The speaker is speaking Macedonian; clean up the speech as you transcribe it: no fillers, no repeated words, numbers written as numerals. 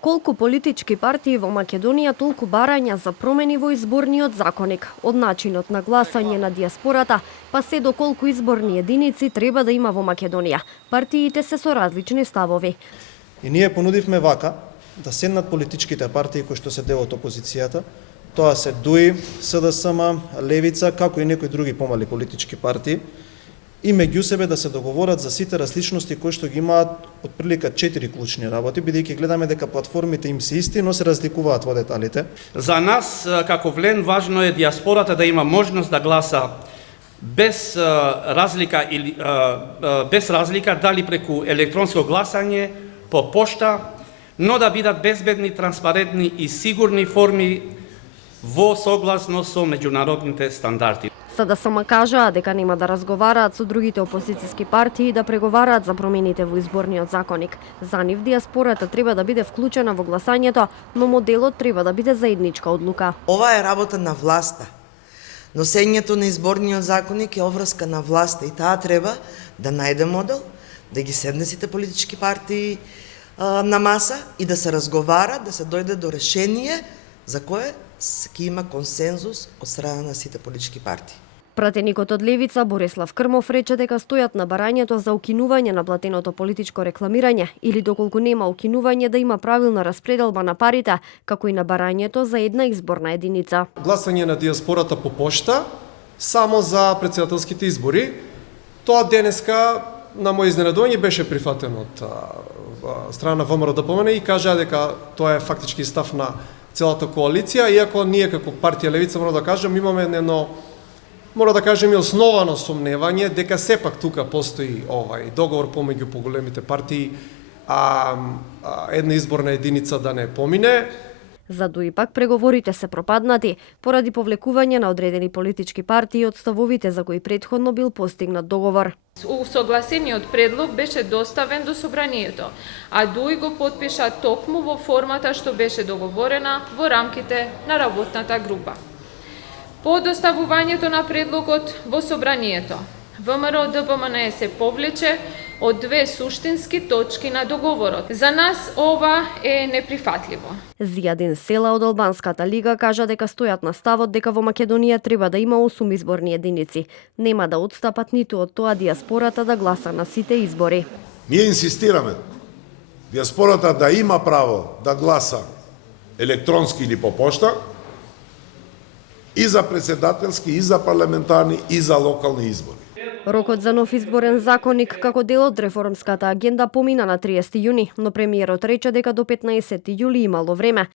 Колку политички партии во Македонија, толку барања за промени во изборниот законик, од начинот на гласање на диаспората, па се до колку изборни единици треба да има во Македонија. Партиите се со различни ставови. И ние понудивме вака да седнат политичките партии кои што се дел од опозицијата, тоа се ДУИ, СДСМ, Левица, како и некои други помали политички партии, и меѓу себе да се договорат за сите различности кои што ги имаат отприлика 4 клучни работи, бидејќи гледаме дека платформите им се исти, но се разликуваат во деталите. За нас како ВЛЕН важно е диаспората да има можност да гласа без разлика дали преку електронско гласање, по пошта, но да бидат безбедни, транспарентни и сигурни форми во согласно со меѓународните стандарди. СДСМ кажаа дека нема да разговараат со другите опозицијски партии да преговараат за промените во изборниот законик. За нив диаспората треба да биде вклучена во гласањето, но моделот треба да биде заедничка одлука. Ова е работа на власта. Носењето на изборниот законик е обврска на власта и таа треба да најде модел, да ги седне сите политички партии на маса и да се разговара, да се дојде до решение за кое ќе има консензус од страна на сите политички партии. Пратеникот од Левица Борислав Крмов рече дека стојат на барањето за укинување на платеното политичко рекламирање или доколку нема укинување да има правилна распределба на парите, како и на барањето за една изборна единица. Гласање на диаспората по пошта само за претседателските избори. Тоа денеска на мој изненадување беше прифатено од страна ВМРО-ДПМН и кажа дека тоа е фактички став на целата коалиција, иако ние како партија Левица мора да кажем имаме едно и основано сомневање дека сепак тука постои договор помеѓу поголемите партии, една изборна единица да не помине. За ДУИ пак преговорите се пропаднати поради повлекување на одредени политички партии од ставовите за кои претходно бил постигнат договор. Усогласениот предлог беше доставен до собранието, а ДУИ го потпиша токму во формата што беше договорена во рамките на работната група. По доставувањето на предлогот во собранието, ВМРО-ДПМН се повлече од две суштински точки на договорот. За нас ова е неприфатливо. Зијадин Села од Албанската лига кажа дека стојат на ставот дека во Македонија треба да има 8 изборни единици. Нема да отстапат ниту од тоа диаспората да гласа на сите избори. Ние инсистираме диаспората да има право да гласа електронски или по пошта и за претседателски, и за парламентарни, и за локални избори. Рокот за нов изборен законик како дел од реформската агенда помина на 30 јуни, но премиерот рече дека до 15 јули имало време